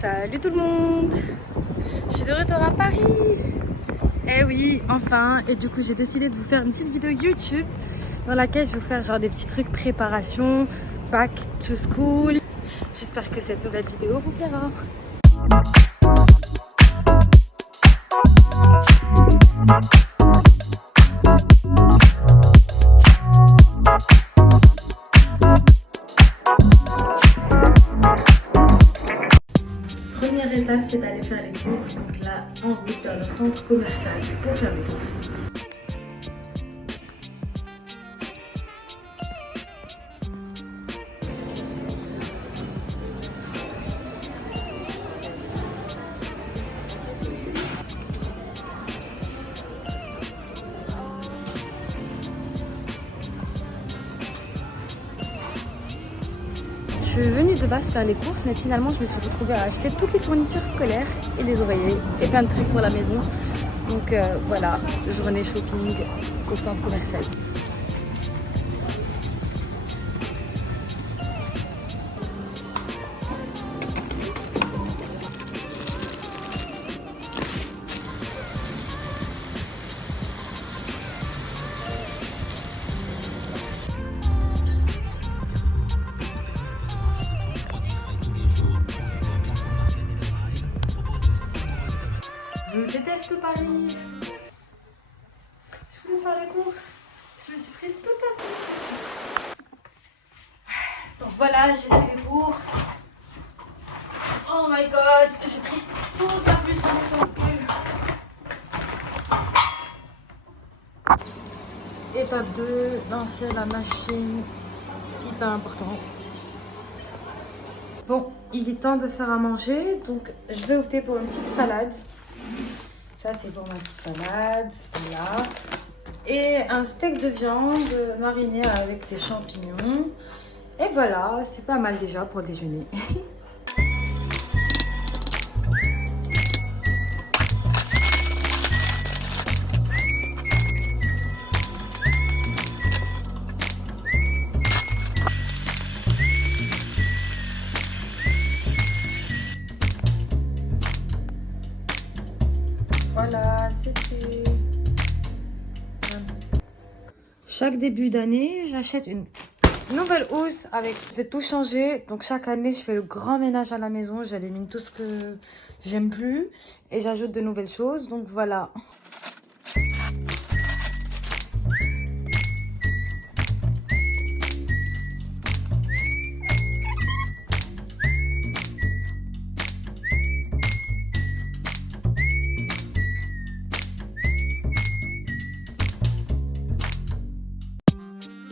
Salut tout le monde. Je suis de retour à Paris. Eh oui, enfin. Et du coup, j'ai décidé de vous faire une petite vidéo YouTube dans laquelle je vais vous faire genre des petits trucs préparation, back to school. J'espère que cette nouvelle vidéo vous plaira. Première étape, c'est d'aller faire les courses. Donc là, en route vers le centre commercial pour faire les courses. Je suis venue de base faire les courses, mais finalement je me suis retrouvée à acheter toutes les fournitures scolaires et des oreillers et plein de trucs pour la maison. Donc voilà, journée shopping au centre commercial. Je déteste Paris. Je voulais faire les courses. Je me suis prise tout à coup. Donc voilà, j'ai fait les courses. Oh my god, j'ai pris toute la pluie dans mon pull. Étape 2, lancer la machine. Hyper important. Bon, il est temps de faire à manger. Donc je vais opter pour une petite salade. Ça, c'est pour ma petite salade, voilà. Et un steak de viande mariné avec des champignons. Et voilà, c'est pas mal déjà pour le déjeuner. Voilà, c'est fait. Chaque début d'année, j'achète une nouvelle housse avec... Je vais tout changer. Donc chaque année, je fais le grand ménage à la maison. J'élimine tout ce que j'aime plus. Et j'ajoute de nouvelles choses. Donc voilà.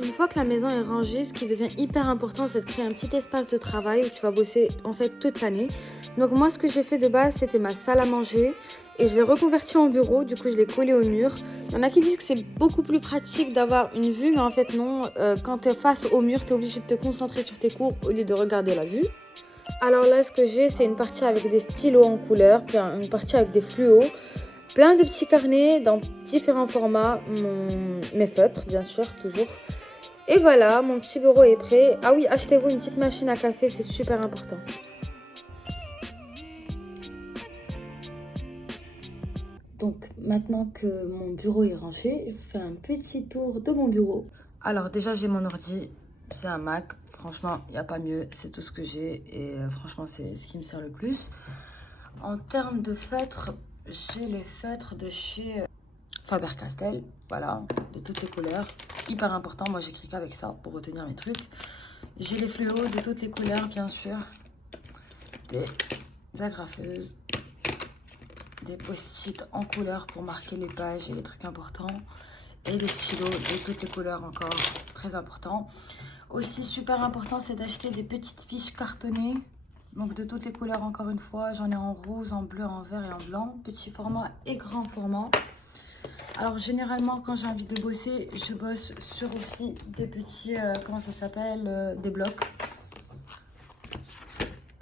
Une fois que la maison est rangée, ce qui devient hyper important, c'est de créer un petit espace de travail où tu vas bosser en fait toute l'année. Donc moi, ce que j'ai fait de base, c'était ma salle à manger et je l'ai reconvertie en bureau. Du coup, je l'ai collée au mur. Il y en a qui disent que c'est beaucoup plus pratique d'avoir une vue, mais en fait non. Quand tu es face au mur, tu es obligé de te concentrer sur tes cours au lieu de regarder la vue. Alors là, ce que j'ai, c'est une partie avec des stylos en couleur, puis une partie avec des fluos. Plein de petits carnets dans différents formats, mes feutres bien sûr, toujours. Et voilà, mon petit bureau est prêt. Ah oui, achetez-vous une petite machine à café, c'est super important. Donc maintenant que mon bureau est rangé, je vous fais un petit tour de mon bureau. Alors déjà, j'ai mon ordi, c'est un Mac. Franchement, il n'y a pas mieux, c'est tout ce que j'ai. Et franchement, c'est ce qui me sert le plus. En termes de feutres, j'ai les feutres de chez Faber-Castell, voilà, de toutes les couleurs, hyper important. Moi j'écris qu'avec ça pour retenir mes trucs. J'ai les fluos de toutes les couleurs, bien sûr, des agrafeuses, des post-it en couleur pour marquer les pages et les trucs importants, et des stylos de toutes les couleurs, encore très important. Aussi super important, c'est d'acheter des petites fiches cartonnées, donc de toutes les couleurs, encore une fois. J'en ai en rose, en bleu, en vert et en blanc, petit format et grand format. Alors généralement quand j'ai envie de bosser, je bosse sur aussi des petits, comment ça s'appelle, des blocs.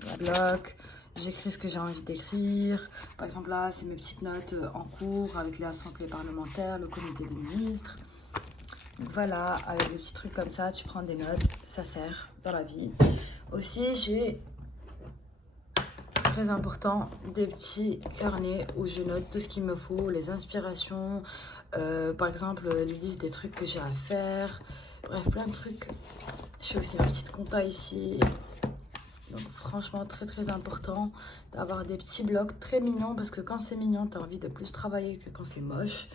Des blocs, j'écris ce que j'ai envie d'écrire. Par exemple là, c'est mes petites notes en cours avec les assemblées parlementaires, le comité des ministres. Donc voilà, avec des petits trucs comme ça, tu prends des notes, ça sert dans la vie. Aussi j'ai très important, des petits carnets où je note tout ce qu'il me faut, les inspirations, par exemple les listes des trucs que j'ai à faire, bref plein de trucs. Je fais aussi une petite compta ici. Donc franchement très important d'avoir des petits blocs très mignons parce que quand c'est mignon t'as envie de plus travailler que quand c'est moche.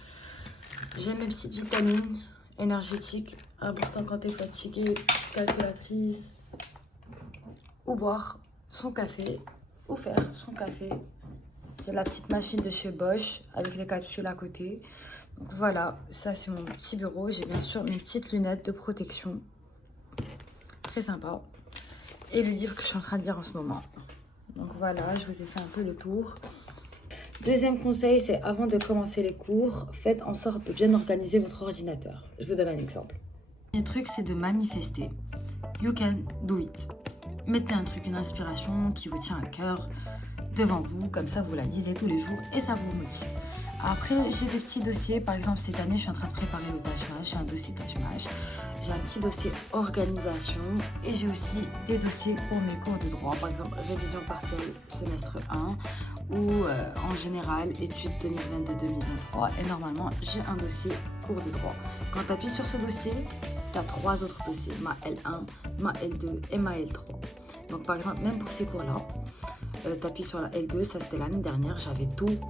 J'ai mes petites vitamines énergétiques, important quand t'es fatigué, calculatrice, ou boire son café, ou faire son café. J'ai la petite machine de chez Bosch avec les capsules à côté. Donc voilà, ça c'est mon petit bureau. J'ai bien sûr mes petites lunettes de protection. Très sympa. Et le livre que je suis en train de lire en ce moment. Donc voilà, je vous ai fait un peu le tour. Deuxième conseil, c'est avant de commencer les cours, faites en sorte de bien organiser votre ordinateur. Je vous donne un exemple. Le truc, c'est de manifester. You can do it. Mettez un truc, une inspiration qui vous tient à cœur devant vous, comme ça vous la lisez tous les jours et ça vous motive. Après, j'ai des petits dossiers. Par exemple, cette année, je suis en train de préparer le tâche-mâche. J'ai un dossier tâche-mâche. J'ai un petit dossier organisation et j'ai aussi des dossiers pour mes cours de droit. Par exemple, révision partielle semestre 1 ou en général études 2022-2023. Et normalement, j'ai un dossier cours de droit. Quand tu appuies sur ce dossier, tu as 3 autres dossiers, ma L1, ma L2 et ma L3. Donc par exemple, même pour ces cours-là, tu appuies sur la L2, ça c'était l'année dernière, j'avais toutes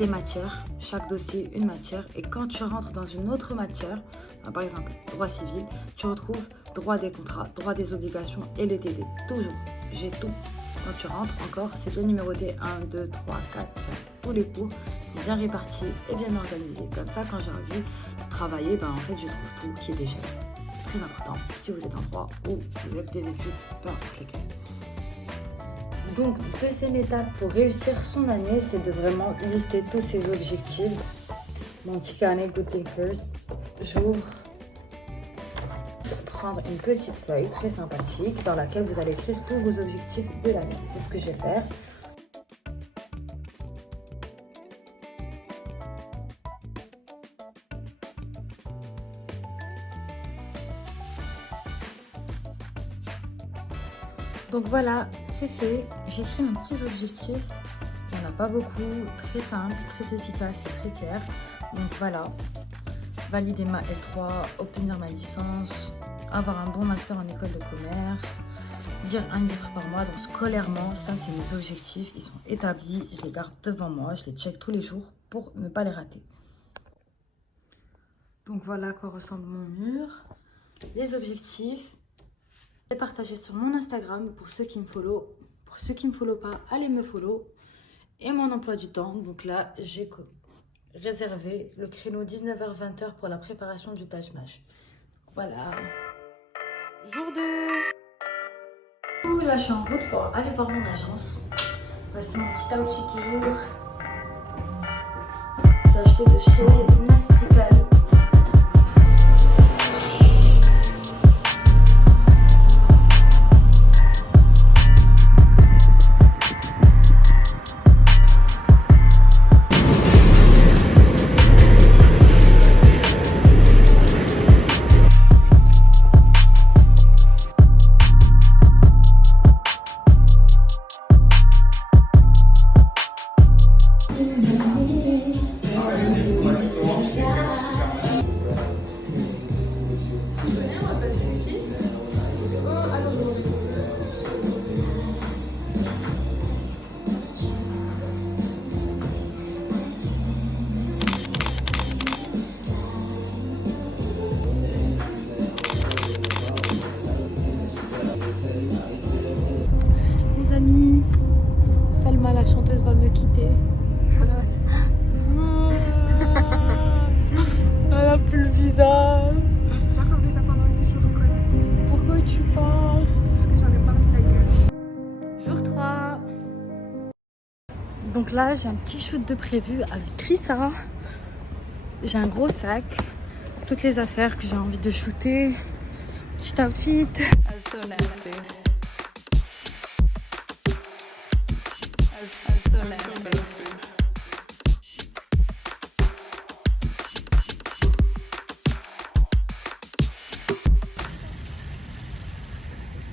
les matières, chaque dossier une matière. Et quand tu rentres dans une autre matière, par exemple droit civil, tu retrouves droit des contrats, droit des obligations et les TD. Toujours, j'ai tout. Quand tu rentres encore, c'est bien numéroté 1, 2, 3, 4, 5. Tous les cours sont bien répartis et bien organisés. Comme ça, quand j'ai envie de travailler, en fait, je trouve tout qui est déjà très important si vous êtes en droit ou vous avez des études, peu importe lesquelles. Donc, deuxième étape pour réussir son année, c'est de vraiment lister tous ses objectifs. Mon petit carnet Good Thing First, j'ouvre, prendre une petite feuille très sympathique dans laquelle vous allez écrire tous vos objectifs de l'année. C'est ce que je vais faire. Donc voilà, c'est fait. J'écris mes petits objectifs. Il n'y en a pas beaucoup, très simple, très efficace et très clair. Donc voilà, valider ma L3, obtenir ma licence, avoir un bon master en école de commerce, lire un livre par mois. Donc scolairement, ça c'est mes objectifs. Ils sont établis, je les garde devant moi, je les check tous les jours pour ne pas les rater. Donc voilà à quoi ressemble mon mur. Les objectifs. Je vais partager sur mon Instagram pour ceux qui me follow. Pour ceux qui ne me follow pas, allez me follow. Et mon emploi du temps. Donc là, j'ai réservé le créneau 19h-20h pour la préparation du tâche-mâche. Voilà. Jour 2. Là, je suis en route pour aller voir mon agence. Voici mon petit outfit du jour. J'ai acheté de chez Nastical. Les amis, Salma la chanteuse va me quitter. Elle a plus le visage. J'ai encore fait ça pendant que je reconnaisse. Pourquoi tu pars? Parce que j'en ai marre de ta gueule. Jour 3. Donc là, j'ai un petit shoot de prévu avec Chrissa. J'ai un gros sac. Toutes les affaires que j'ai envie de shooter. Petit outfit. So nasty. So nasty.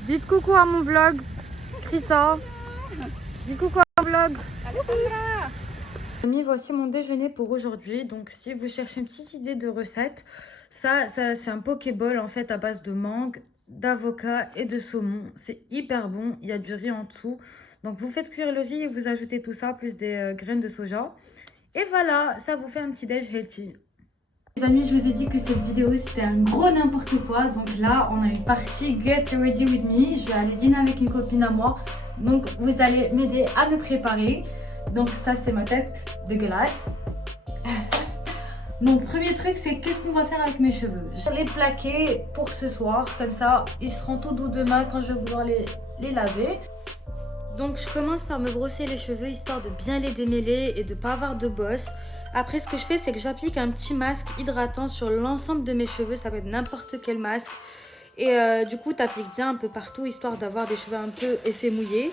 Dites coucou à mon vlog, Chrissa. Du coup, quoi, vlog? Amis, voici mon déjeuner pour aujourd'hui. Donc, si vous cherchez une petite idée de recette, ça c'est un pokéball en fait à base de mangue, d'avocat et de saumon. C'est hyper bon. Il y a du riz en dessous. Donc, vous faites cuire le riz et vous ajoutez tout ça, plus des graines de soja. Et voilà, ça vous fait un petit déj healthy. Les amis, je vous ai dit que cette vidéo c'était un gros n'importe quoi. Donc là, on a une partie Get Ready With Me. Je vais aller dîner avec une copine à moi. Donc, vous allez m'aider à me préparer. Donc ça, c'est ma tête dégueulasse. Donc, premier truc, c'est qu'est-ce qu'on va faire avec mes cheveux. Je vais les plaquer pour ce soir. Comme ça, ils seront tout doux demain quand je vais vouloir les laver. Donc, je commence par me brosser les cheveux histoire de bien les démêler et de ne pas avoir de bosse. Après, ce que je fais, c'est que j'applique un petit masque hydratant sur l'ensemble de mes cheveux. Ça peut être n'importe quel masque. Et du coup, tu appliques bien un peu partout histoire d'avoir des cheveux un peu effet mouillé.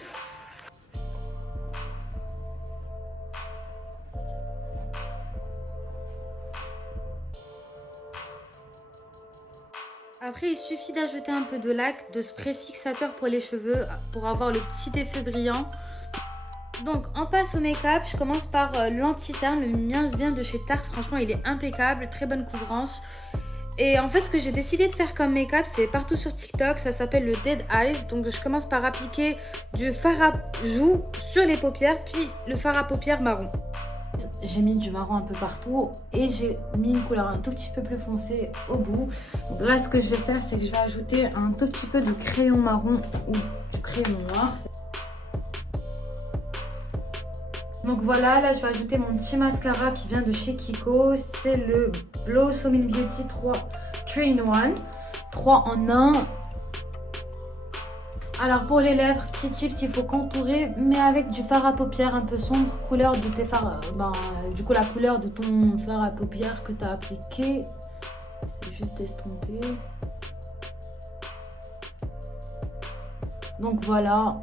Après, il suffit d'ajouter un peu de lac, de spray fixateur pour les cheveux pour avoir le petit effet brillant. Donc, on passe au make-up. Je commence par l'anti-cerne. Le mien vient de chez Tarte. Franchement, il est impeccable. Très bonne couvrance. Et en fait, ce que j'ai décidé de faire comme make-up, c'est partout sur TikTok. Ça s'appelle le Dead Eyes. Donc, je commence par appliquer du fard à joues sur les paupières, puis le fard à paupières marron. J'ai mis du marron un peu partout et j'ai mis une couleur un tout petit peu plus foncée au bout. Donc là, ce que je vais faire, c'est que je vais ajouter un tout petit peu de crayon marron ou du crayon noir. Donc voilà, là je vais ajouter mon petit mascara qui vient de chez Kiko. C'est le Blossomin Beauty 3 in 1. 3 en 1. Alors pour les lèvres, petit tips, il faut contourer mais avec du fard à paupières un peu sombre, couleur de tes fards, du coup la couleur de ton fard à paupières que tu as appliqué. C'est juste estomper. Donc voilà.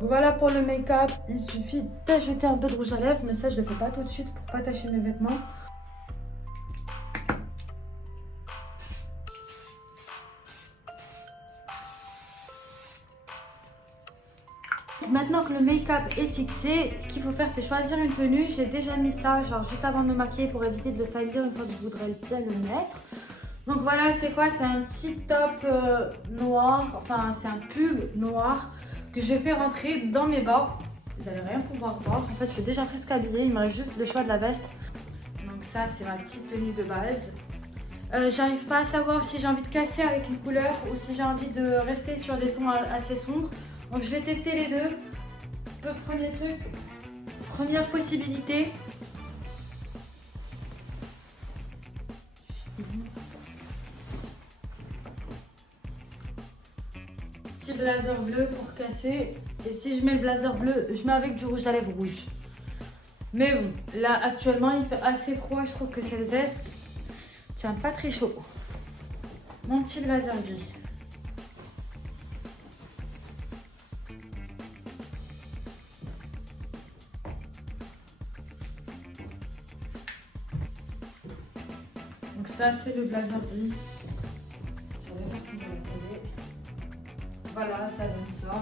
Voilà pour le make-up, il suffit d'ajouter un peu de rouge à lèvres, mais ça je le fais pas tout de suite pour pas tacher mes vêtements. Maintenant que le make-up est fixé, ce qu'il faut faire c'est choisir une tenue. J'ai déjà mis ça genre juste avant de me maquiller pour éviter de le salir une fois que je voudrais bien le mettre. Donc voilà, c'est quoi? C'est un petit top noir, enfin c'est un pull noir que j'ai fait rentrer dans mes bas. Vous n'allez rien pouvoir voir. En fait, je suis déjà presque habillée. Il me reste juste le choix de la veste. Donc ça, c'est ma petite tenue de base. J'arrive pas à savoir si j'ai envie de casser avec une couleur ou si j'ai envie de rester sur des tons assez sombres. Donc je vais tester les deux. Le premier truc, première possibilité. Petit blazer bleu pour casser. Et si je mets le blazer bleu, je mets avec du rouge à lèvres rouge. Mais bon, là actuellement il fait assez froid. Je trouve que cette veste tient pas très chaud. Mon petit blazer gris. Donc ça c'est le blazer gris. Voilà, ça donne ça.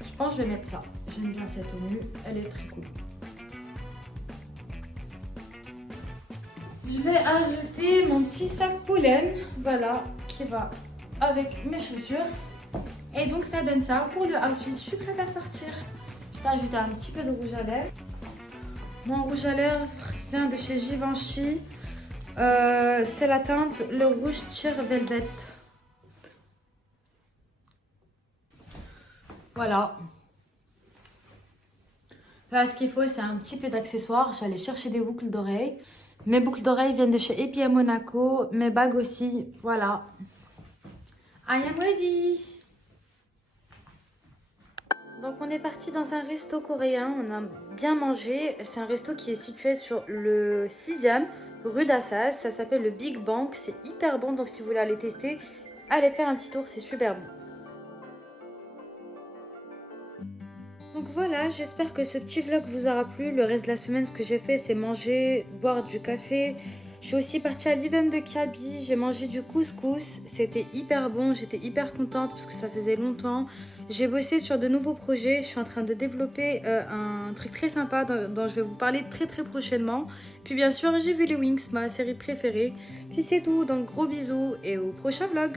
Je pense que je vais mettre ça. J'aime bien cette tenue, elle est très cool. Je vais ajouter mon petit sac pollen, voilà, qui va avec mes chaussures. Et donc ça donne ça pour le outfit. Je suis prête à sortir. Je vais ajouter un petit peu de rouge à lèvres. Mon rouge à lèvres vient de chez Givenchy. C'est la teinte le rouge Cheer Velvet. Voilà. Là, ce qu'il faut, c'est un petit peu d'accessoires. J'allais chercher des boucles d'oreilles. Mes boucles d'oreilles viennent de chez Epi à Monaco. Mes bagues aussi. Voilà. I am ready. Donc, on est parti dans un resto coréen. On a bien mangé. C'est un resto qui est situé sur le 6e rue d'Assas. Ça s'appelle le Big Bang. C'est hyper bon. Donc, si vous voulez aller tester, allez faire un petit tour. C'est super bon. Donc voilà, j'espère que ce petit vlog vous aura plu. Le reste de la semaine, ce que j'ai fait, c'est manger, boire du café. Je suis aussi partie à l'event de Kaby, j'ai mangé du couscous, c'était hyper bon, j'étais hyper contente parce que ça faisait longtemps. J'ai bossé sur de nouveaux projets, je suis en train de développer un truc très sympa dont je vais vous parler très prochainement. Puis bien sûr, j'ai vu les Wings, ma série préférée. Puis c'est tout, donc gros bisous et au prochain vlog.